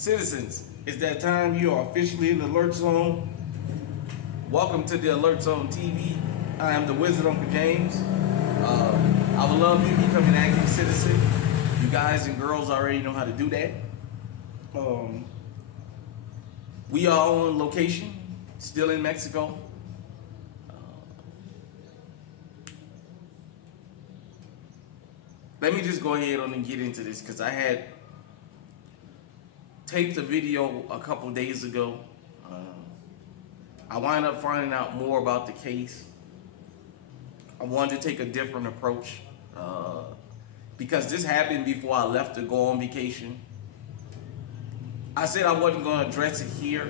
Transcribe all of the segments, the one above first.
Citizens, it's that time. You are officially in the Alert Zone. Welcome to the Alert Zone TV. I am the Wizard Uncle James. I would love you to become an active citizen. You guys and girls already know how to do that. We are on location, still in Mexico. Let me just go ahead on and get into this because I had taped a video a couple days ago. I wound up finding out more about the case. I wanted to take a different approach because this happened before I left to go on vacation. I said I wasn't going to address it here,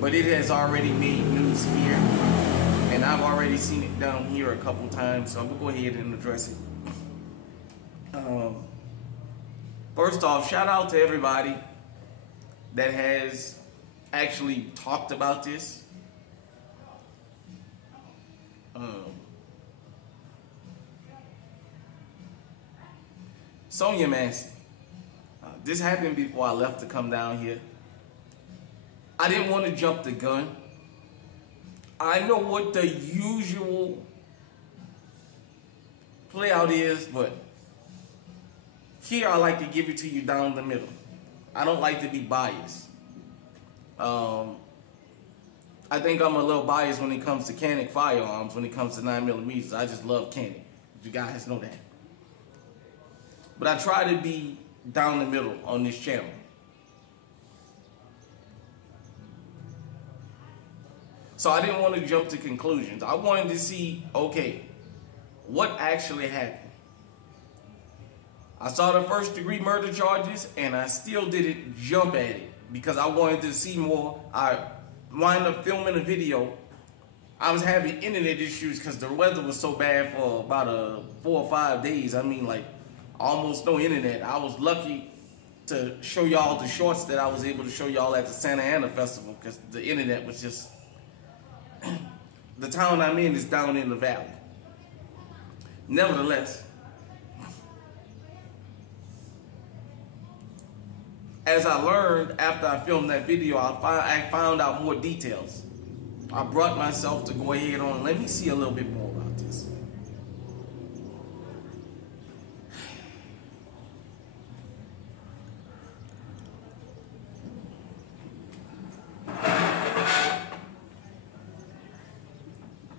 but it has already made news here, and I've already seen it down here a couple times, so I'm going to go ahead and address it. First off, shout out to everybody that has actually talked about this. Sonya Massey. This happened before I left to come down here. I didn't want to jump the gun. I know what the usual play out is, but here I like to give it to you down the middle. I don't like to be biased. I think I'm a little biased when it comes to Canik firearms, when it comes to 9mm. I just love Canik. You guys know that. But I try to be down the middle on this channel. So I didn't want to jump to conclusions. I wanted to see, okay, what actually happened. I saw the first-degree murder charges, and I still didn't jump at it because I wanted to see more. I wound up filming a video. I was having internet issues because the weather was so bad for about 4 or 5 days. I mean, like, almost no internet. I was lucky to show y'all the shorts that I was able to show y'all at the Santa Ana Festival because the internet was just... The town I'm in is down in the valley. Nevertheless, as I learned after I filmed that video, I found out more details. I brought myself to go ahead on, let me see a little bit more about this.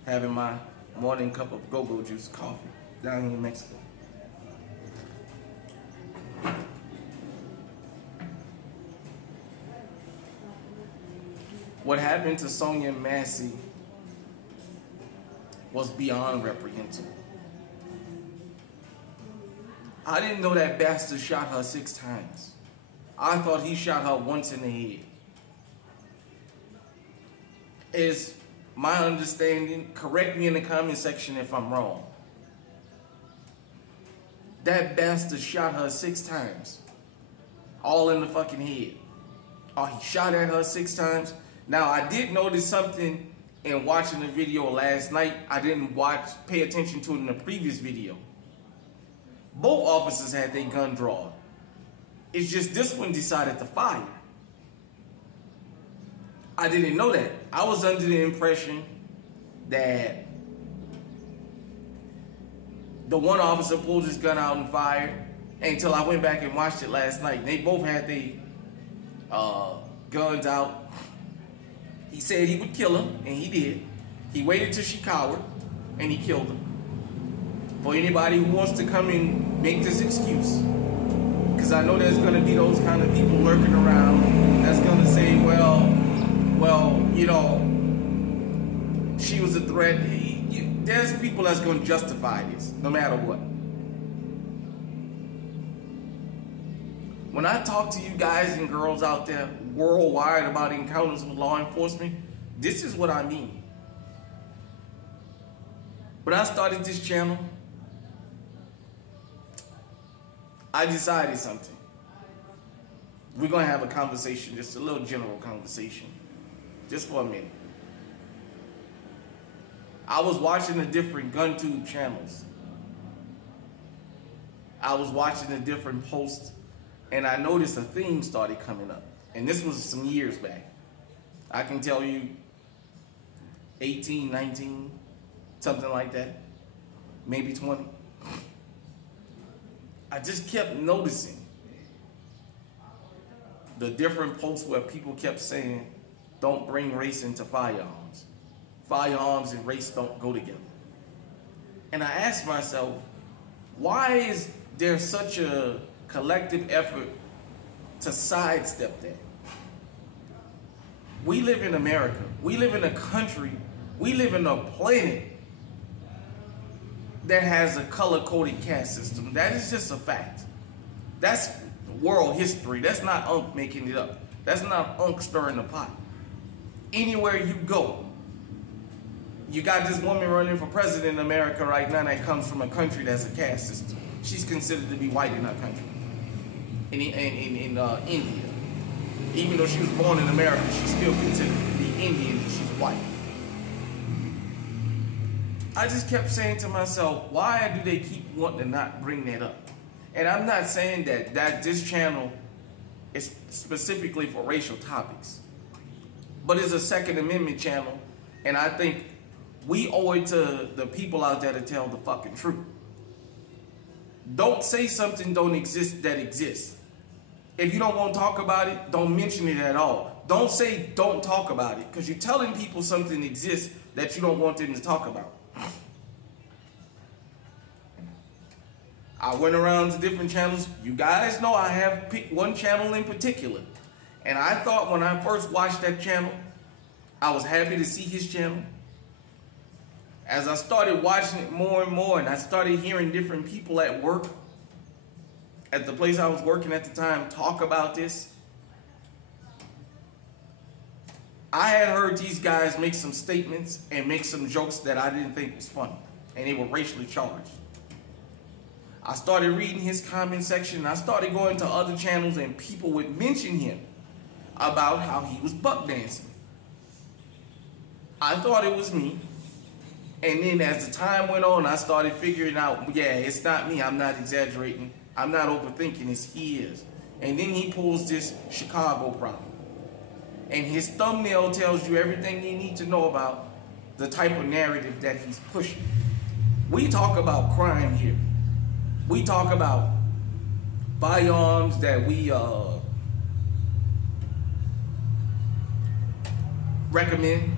Having my morning cup of go-go juice coffee down here in Mexico. What happened to Sonya Massey was beyond reprehensible. I didn't know that bastard shot her 6 times. I thought he shot her once in the head. Is my understanding, correct me in the comment section if I'm wrong. That bastard shot her 6 times. All in the fucking head. Oh, he shot at her 6 times? Now, I did notice something in watching the video last night. I didn't pay attention to it in the previous video. Both officers had their gun drawn. It's just this one decided to fire. I didn't know that. I was under the impression that the one officer pulled his gun out and fired until I went back and watched it last night. They both had their guns out. He said he would kill her, and he did. He waited till she cowered, and he killed her. For anybody who wants to come and make this excuse, because I know there's going to be those kind of people lurking around that's going to say, well, you know, she was a threat. There's people that's going to justify this, no matter what. When I talk to you guys and girls out there worldwide about encounters with law enforcement, this is what I mean. When I started this channel, I decided something. We're going to have a conversation, just a little general conversation, just for a minute. I was watching the different GunTube channels. I was watching the different posts and I noticed a theme started coming up. And this was some years back. I can tell you 18, 19, something like that. Maybe 20. I just kept noticing the different posts where people kept saying, don't bring race into firearms. Firearms and race don't go together. And I asked myself, why is there such a collective effort to sidestep that? We live in America. We live in a country. We live in a planet that has a color-coded caste system. That is just a fact. That's world history. That's not Unc making it up. That's not Unc stirring the pot. Anywhere you go, you got this woman running for president in America right now that comes from a country that's a caste system. She's considered to be white in our country. In India. Even though she was born in America, she's still considered to be Indian and she's white. I just kept saying to myself, why do they keep wanting to not bring that up? And I'm not saying that this channel is specifically for racial topics, but it's a Second Amendment channel, and I think we owe it to the people out there to tell the fucking truth. Don't say something don't exist that exists. If you don't want to talk about it, don't mention it at all. Don't say don't talk about it, because you're telling people something exists that you don't want them to talk about. I went around to different channels. You guys know I have picked one channel in particular. And I thought when I first watched that channel, I was happy to see his channel. As I started watching it more and more, and I started hearing different people at work, at the place I was working at the time, talk about this, I had heard these guys make some statements and make some jokes that I didn't think was funny, and they were racially charged. I started reading his comment section, and I started going to other channels, and people would mention him about how he was buck dancing. I thought it was me. And then as the time went on, I started figuring out, yeah, it's not me. I'm not exaggerating. I'm not overthinking this. He is. And then he pulls this Chicago problem. And his thumbnail tells you everything you need to know about the type of narrative that he's pushing. We talk about crime here. We talk about firearms that we recommend.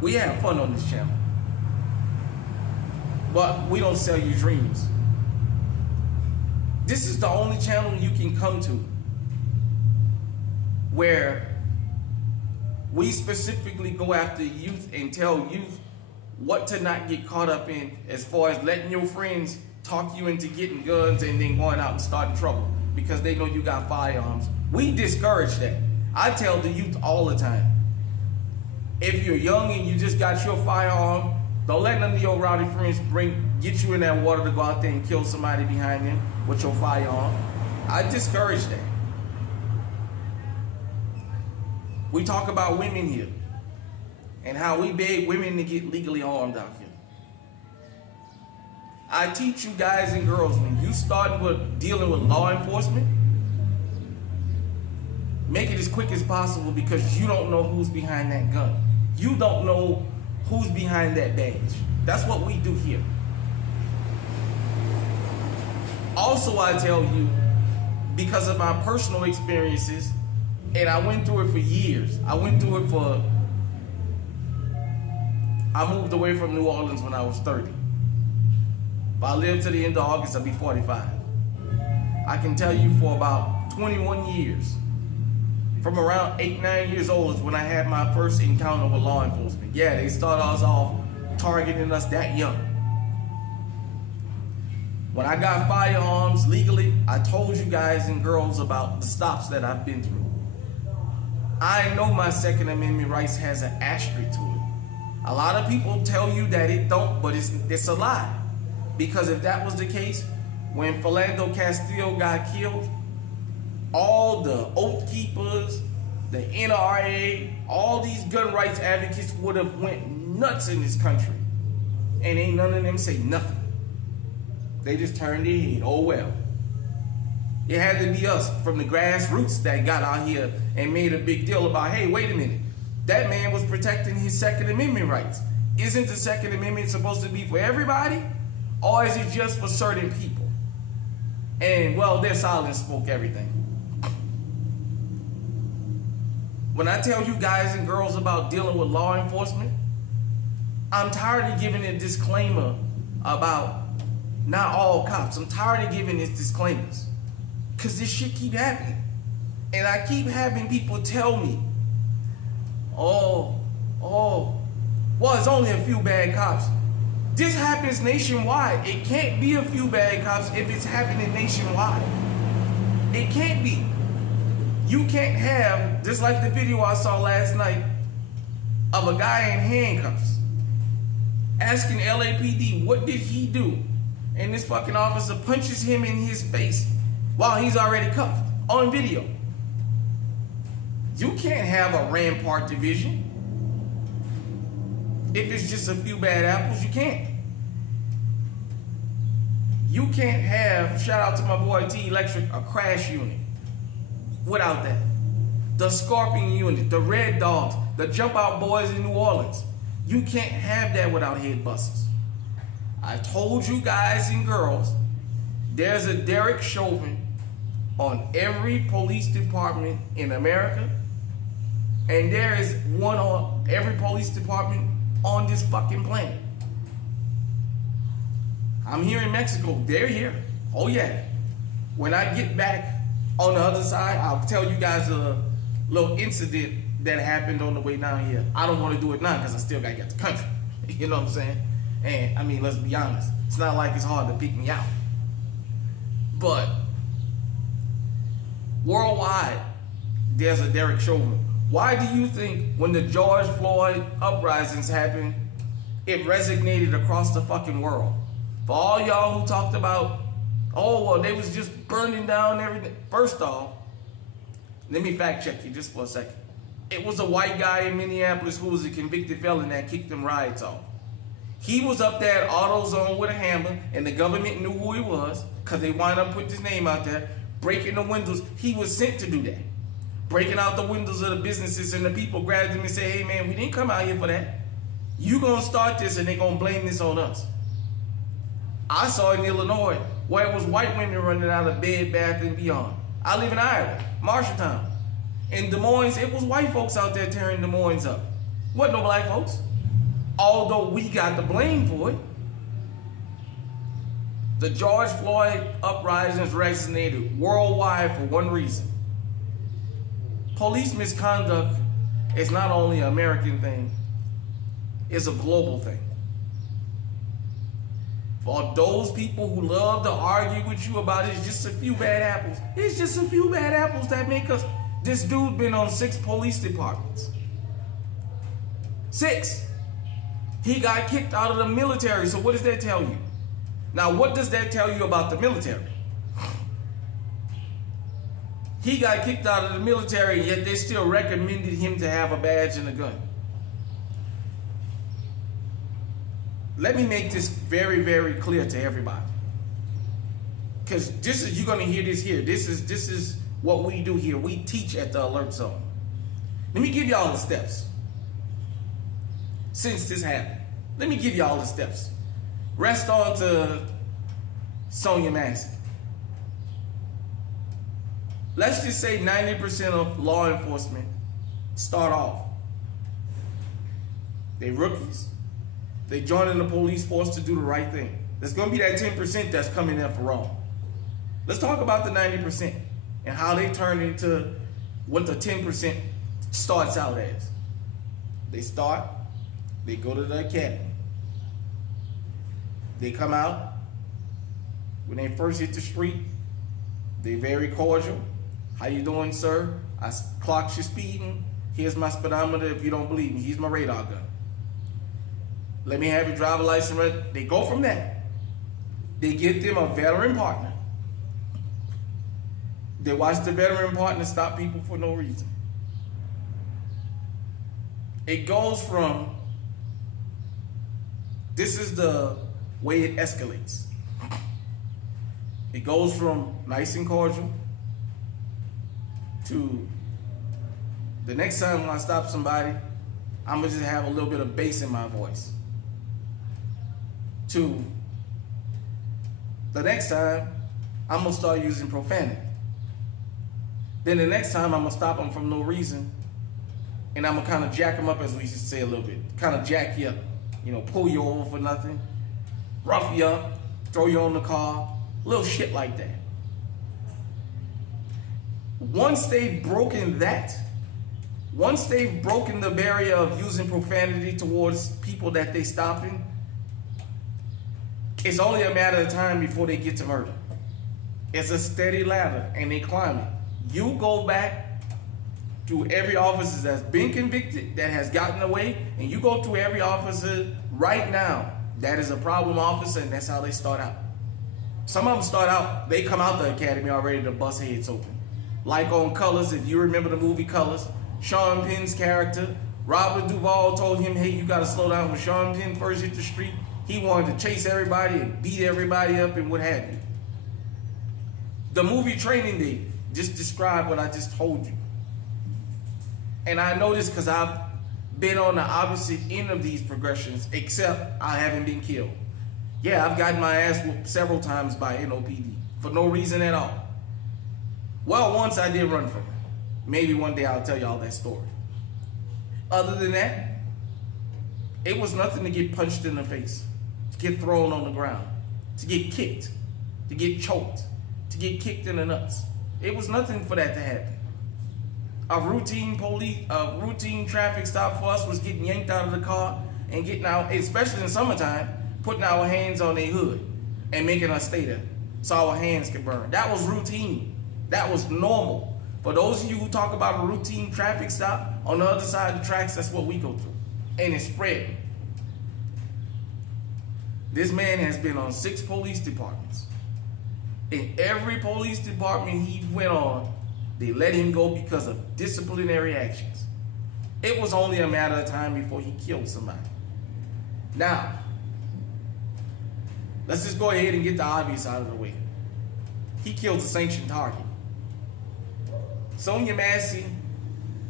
We have fun on this channel. But we don't sell you dreams. This is the only channel you can come to where we specifically go after youth and tell youth what to not get caught up in, as far as letting your friends talk you into getting guns and then going out and starting trouble because they know you got firearms. We discourage that. I tell the youth all the time, if you're young and you just got your firearm, don't let none of your rowdy friends get you in that water to go out there and kill somebody behind them with your firearm. I discourage that. We talk about women here and how we beg women to get legally armed out here. I teach you guys and girls, when you start with dealing with law enforcement, make it as quick as possible, because you don't know who's behind that gun. You don't know who's behind that badge. That's what we do here. Also, I tell you, because of my personal experiences, and I went through it for years. I moved away from New Orleans when I was 30. If I lived to the end of August, I'll be 45. I can tell you for about 21 years, from around 8, 9 years old is when I had my first encounter with law enforcement. Yeah, they started us off targeting us that young. When I got firearms legally, I told you guys and girls about the stops that I've been through. I know my Second Amendment rights has an asterisk to it. A lot of people tell you that it don't, but it's a lie. Because if that was the case, when Philando Castile got killed, all the Oath Keepers, the NRA, all these gun rights advocates would have went nuts in this country. And ain't none of them say nothing. They just turned their head. Oh well. It had to be us from the grassroots that got out here and made a big deal about, hey, wait a minute. That man was protecting his Second Amendment rights. Isn't the Second Amendment supposed to be for everybody? Or is it just for certain people? And, well, their silence spoke everything. When I tell you guys and girls about dealing with law enforcement, I'm tired of giving a disclaimer about not all cops. I'm tired of giving these disclaimers. Because this shit keep happening. And I keep having people tell me, well, it's only a few bad cops. This happens nationwide. It can't be a few bad cops if it's happening nationwide. It can't be. You can't have, just like the video I saw last night of a guy in handcuffs asking LAPD, what did he do? And this fucking officer punches him in his face while he's already cuffed on video. You can't have a Rampart division. If it's just a few bad apples, you can't. You can't have, shout out to my boy T Electric, a crash unit without that. The Scorpion unit, the Red Dogs, the Jump Out Boys in New Orleans. You can't have that without head busters. I told you guys and girls, there's a Derek Chauvin on every police department in America, and there is one on every police department on this fucking planet. I'm here in Mexico. They're here. Oh yeah. When I get back on the other side, I'll tell you guys a little incident that happened on the way down here. I don't want to do it now because I still got to get the country. You know what I'm saying? And I mean, let's be honest. It's not like it's hard to pick me out. But worldwide, there's a Derek Chauvin. Why do you think when the George Floyd uprisings happened, it resonated across the fucking world? For all y'all who talked about, oh, well, they was just burning down everything. First off, let me fact check you just for a second. It was a white guy in Minneapolis who was a convicted felon that kicked them riots off. He was up there at AutoZone with a hammer, and the government knew who he was because they wound up putting his name out there, breaking the windows. He was sent to do that. Breaking out the windows of the businesses, and the people grabbed him and said, hey man, we didn't come out here for that. You gonna start this and they gonna blame this on us. I saw in Illinois where it was white women running out of Bed Bath & Beyond. I live in Iowa, Marshalltown. In Des Moines, it was white folks out there tearing Des Moines up. Wasn't no black folks. Although we got the blame for it. The George Floyd uprisings resonated worldwide for one reason. Police misconduct is not only an American thing, it's a global thing. For those people who love to argue with you about it's just a few bad apples, it's just a few bad apples that make us. This dude been on 6 police departments. 6. He got kicked out of the military, so what does that tell you? Now, what does that tell you about the military? He got kicked out of the military, yet they still recommended him to have a badge and a gun. Let me make this very, very clear to everybody. Because this is, you're going to hear this here. This is what we do here. We teach at the Alert Zone. Let me give y'all the steps. Since this happened, let me give y'all the steps. Rest on to Sonya Massey. Let's just say 90% of law enforcement start off. They rookies. They join in the police force to do the right thing. There's going to be that 10% that's coming in for wrong. Let's talk about the 90% and how they turn into what the 10% starts out as. They start, they go to the academy. They come out. When they first hit the street, they're very cordial. How you doing, sir? I clocked you speeding. Here's my speedometer if you don't believe me. Here's my radar gun. Let me have your driver license. They go from that. They get them a veteran partner. They watch the veteran partner stop people for no reason. It goes from, this is the way it escalates. It goes from nice and cordial to the next time when I stop somebody, I'm gonna just have a little bit of bass in my voice. To the next time, I'm gonna start using profanity. Then the next time, I'm gonna stop them from no reason, and I'm gonna kind of jack them up, as we used to say a little bit, kind of jack you up, you know, pull you over for nothing, rough you up, throw you on the car, little shit like that. Once they've broken that, once they've broken the barrier of using profanity towards people that they stopping, it's only a matter of time before they get to murder. It's a steady ladder, and they climb it. You go back to every officer that's been convicted, that has gotten away, and you go to every officer right now that is a problem officer, and that's how they start out. Some of them start out, they come out the academy already to bust heads open. Like on Colors, if you remember the movie Colors, Sean Penn's character, Robert Duvall told him, hey, you gotta slow down. When Sean Penn first hit the street, he wanted to chase everybody and beat everybody up and what have you. The movie Training Day just described what I just told you. And I know this because I've been on the opposite end of these progressions, except I haven't been killed. Yeah, I've gotten my ass whooped several times by NOPD for no reason at all. Well, once I did run from it. Maybe one day I'll tell y'all that story. Other than that, it was nothing to get punched in the face, to get thrown on the ground, to get kicked, to get choked, to get kicked in the nuts. It was nothing for that to happen. A routine traffic stop for us was getting yanked out of the car and getting out, especially in summertime, putting our hands on their hood and making us stay there so our hands could burn. That was routine. That was normal. For those of you who talk about a routine traffic stop on the other side of the tracks, that's what we go through. And it's spreading. This man has been on 6 police departments. In every police department he went on, they let him go because of disciplinary actions. It was only a matter of time before he killed somebody. Now, let's just go ahead and get the obvious out of the way. He killed a sanctioned target. Sonya Massey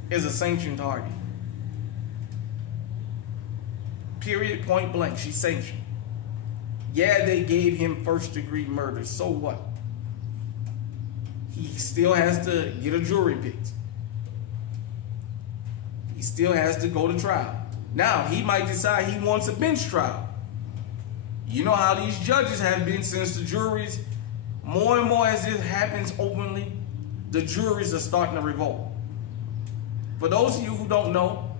is a sanctioned target. Period, point blank, she's sanctioned. Yeah, they gave him first-degree murder, so what? He still has to get a jury picked. He still has to go to trial. Now, he might decide he wants a bench trial. You know how these judges have been since the juries, more and more as it happens openly, the juries are starting to revolt. For those of you who don't know,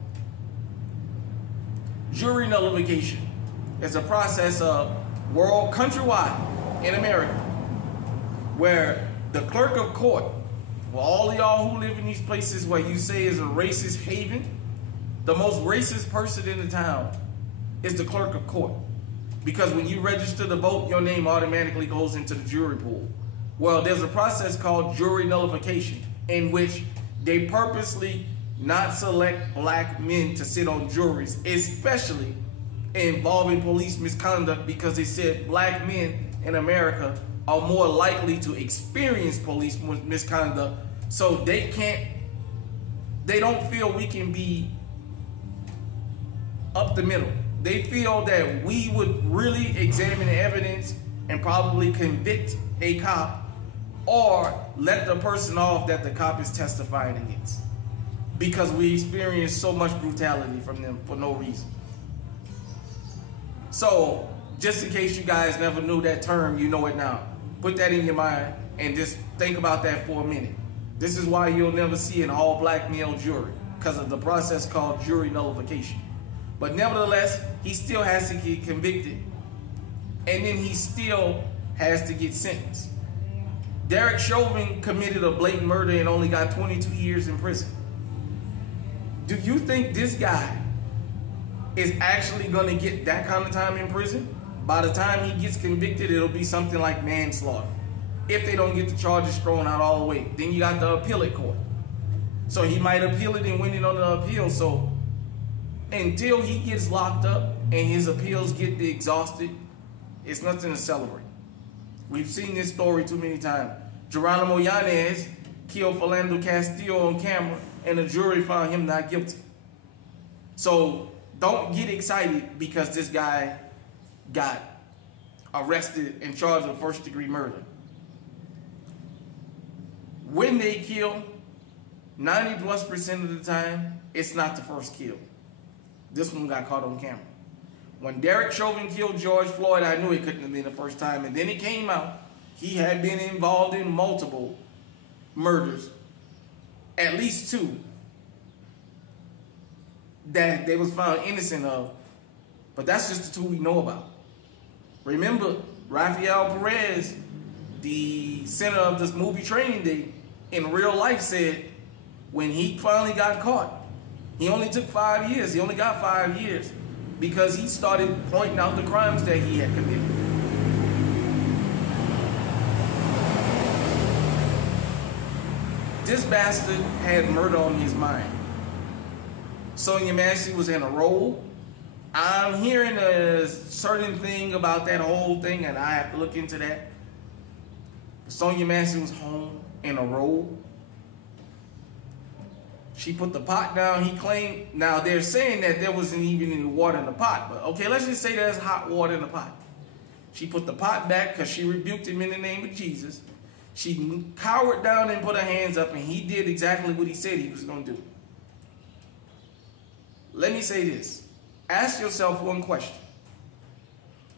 jury nullification is a process of countrywide in America, where the clerk of court, for all of y'all who live in these places where you say is a racist haven, the most racist person in the town is the clerk of court. Because when you register to vote, your name automatically goes into the jury pool. Well, there's a process called jury nullification, in which they purposely not select black men to sit on juries, especially involving police misconduct, because they said black men in America are more likely to experience police misconduct, so they don't feel we can be up the middle. They feel that we would really examine the evidence and probably convict a cop or let the person off that the cop is testifying against, because we experience so much brutality from them for no reason. So, just in case you guys never knew that term, you know it now. Put that in your mind and just think about that for a minute. This is why you'll never see an all-black male jury, because of the process called jury nullification. But nevertheless, he still has to get convicted, and then he still has to get sentenced. Derek Chauvin committed a blatant murder and only got 22 years in prison. Do you think this guy is actually going to get that kind of time in prison? By the time he gets convicted, it'll be something like manslaughter, if they don't get the charges thrown out all the way. Then you got the appellate court. So he might appeal it and win it on the appeal. So until he gets locked up and his appeals get exhausted, it's nothing to celebrate. We've seen this story too many times. Geronimo Yanez killed Philando Castillo on camera, and the jury found him not guilty. So don't get excited because this guy got arrested and charged with first-degree murder. When they kill, 90+% of the time, it's not the first kill. This one got caught on camera. When Derek Chauvin killed George Floyd, I knew it couldn't have been the first time. And then it came out, he had been involved in multiple murders, at least 2, that they was found innocent of. But that's just the 2 we know about. Remember, Rafael Perez, the center of this movie Training Day, in real life said when he finally got caught, he only took 5 years. He only got 5 years because he started pointing out the crimes that he had committed. This bastard had murder on his mind. Sonya Massey was in a role. I'm hearing a certain thing about that whole thing, and I have to look into that. Sonya Massey was home in a robe. She put the pot down. He claimed, now they're saying that there wasn't even any water in the pot, but okay, let's just say there's hot water in the pot. She put the pot back because she rebuked him in the name of Jesus. She cowered down and put her hands up, and he did exactly what he said he was going to do. Let me say this. Ask yourself one question.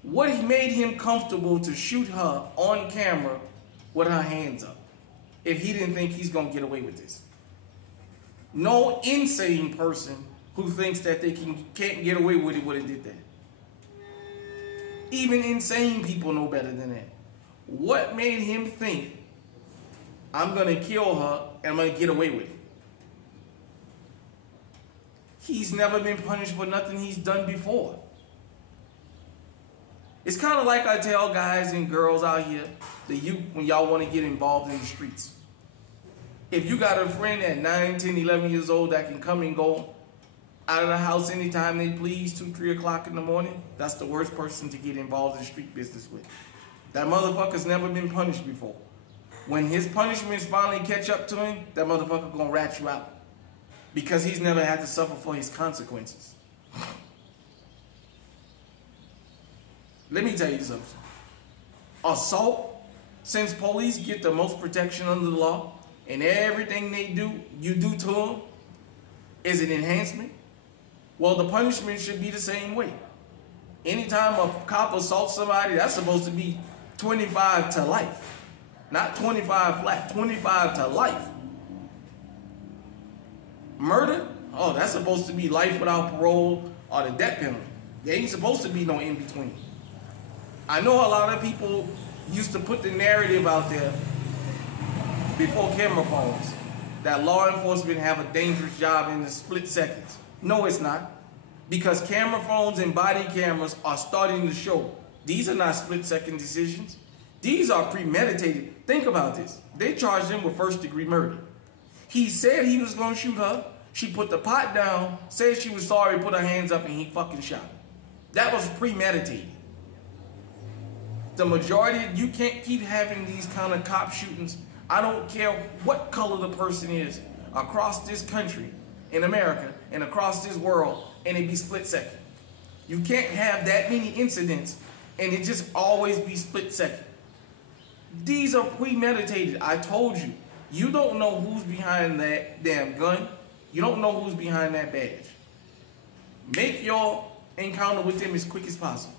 What made him comfortable to shoot her on camera with her hands up if he didn't think he's going to get away with this? No insane person who thinks that they can't get away with it would have did that. Even insane people know better than that. What made him think, I'm going to kill her and I'm going to get away with it? He's never been punished for nothing he's done before. It's kind of like I tell guys and girls out here, the youth, when y'all want to get involved in the streets. If you got a friend at 9, 10, 11 years old that can come and go out of the house anytime they please, 2, 3 o'clock in the morning, that's the worst person to get involved in street business with. That motherfucker's never been punished before. When his punishments finally catch up to him, that motherfucker gonna rat you out. Because he's never had to suffer for his consequences. Let me tell you something. Assault, since police get the most protection under the law, and everything they do, you do to them, is an enhancement. Well, the punishment should be the same way. Anytime a cop assaults somebody, that's supposed to be 25 to life. Not 25 flat, 25 to life. Murder? Oh, that's supposed to be life without parole or the death penalty. There ain't supposed to be no in between. I know a lot of people used to put the narrative out there before camera phones that law enforcement have a dangerous job in the split seconds. No, it's not. Because camera phones and body cameras are starting to show these are not split-second decisions. These are premeditated. Think about this. They charged him with first-degree murder. He said he was going to shoot her. She put the pot down, said she was sorry, put her hands up, and he fucking shot her. That was premeditated. The majority, you can't keep having these kind of cop shootings. I don't care what color the person is across this country, in America, and across this world, and it be split second. You can't have that many incidents and it just always be split second. These are premeditated. I told you. You don't know who's behind that damn gun. You don't know who's behind that badge. Make your encounter with them as quick as possible.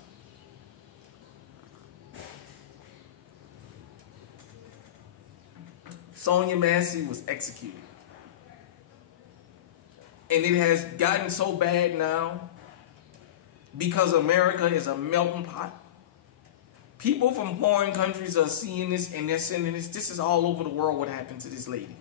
Sonya Massey was executed. And it has gotten so bad now because America is a melting pot. People from foreign countries are seeing this and they're sending this. This is all over the world what happened to this lady.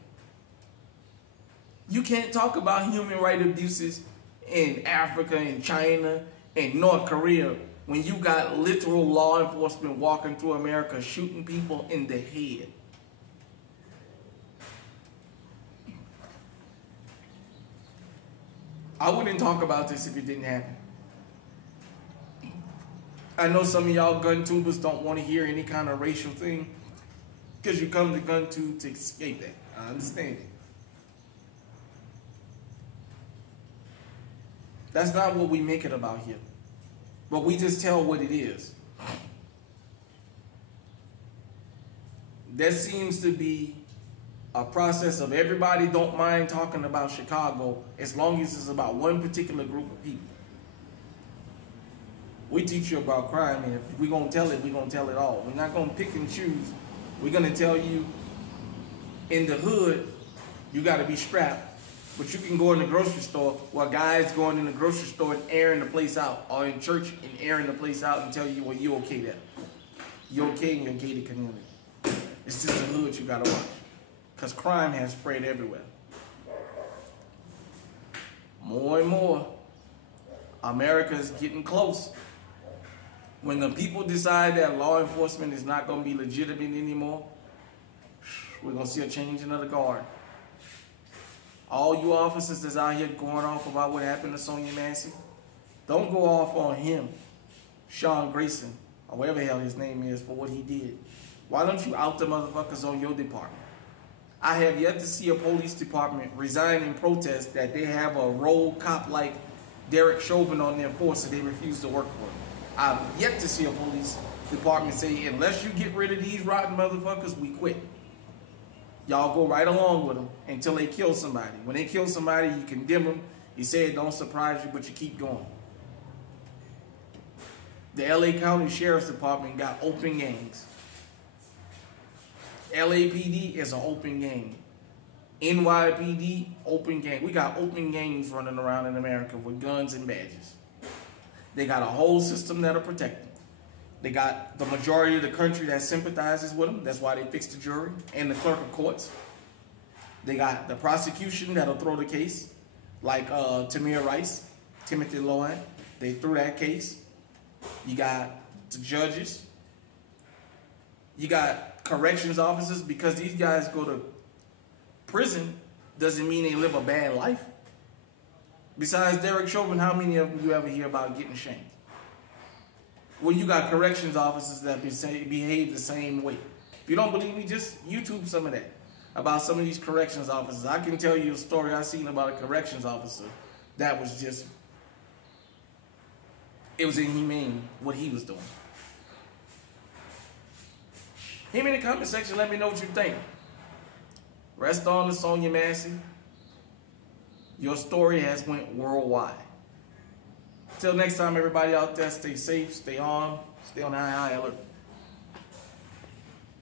You can't talk about human rights abuses in Africa and China and North Korea when you got literal law enforcement walking through America shooting people in the head. I wouldn't talk about this if it didn't happen. I know some of y'all gun tubers don't want to hear any kind of racial thing because you come to gun tube to escape that. I understand it. That's not what we make it about here. But we just tell what it is. There seems to be a process of everybody don't mind talking about Chicago as long as it's about one particular group of people. We teach you about crime, and if we're going to tell it, we're going to tell it all. We're not going to pick and choose. We're going to tell you in the hood, you got to be strapped. But you can go in the grocery store while guys going in the grocery store and airing the place out, or in church and airing the place out and tell you, well, you're okay there. You're okay in your gated community. It's just the hood you got to watch. Because crime has spread everywhere. More and more, America is getting close. When the people decide that law enforcement is not going to be legitimate anymore, we're going to see a changing of the guard. All you officers that's out here going off about what happened to Sonya Massey, don't go off on him, Sean Grayson, or whatever the hell his name is, for what he did. Why don't you out the motherfuckers on your department? I have yet to see a police department resign in protest that they have a rogue cop like Derek Chauvin on their force and they refuse to work for him. I've yet to see a police department say, unless you get rid of these rotten motherfuckers, we quit. Y'all go right along with them until they kill somebody. When they kill somebody, you condemn them. You say it don't surprise you, but you keep going. The LA County Sheriff's Department got open gangs. LAPD is an open gang. NYPD, open gang. We got open gangs running around in America with guns and badges. They got a whole system that'll protect them. They got the majority of the country that sympathizes with them. That's why they fixed the jury and the clerk of courts. They got the prosecution that'll throw the case, like Tamir Rice, Timothy Lohan. They threw that case. You got the judges. You got corrections officers, because these guys go to prison doesn't mean they live a bad life. Besides Derek Chauvin, how many of them you ever hear about getting shanked? Well, you got corrections officers that behave the same way. If you don't believe me, just YouTube some of that about some of these corrections officers. I can tell you a story I seen about a corrections officer that was just, it was inhumane what he was doing. Hit me in the comment section, let me know what you think. Rest on the Sonya Massey. Your story has went worldwide. Till next time, everybody out there, stay safe, stay on the high alert.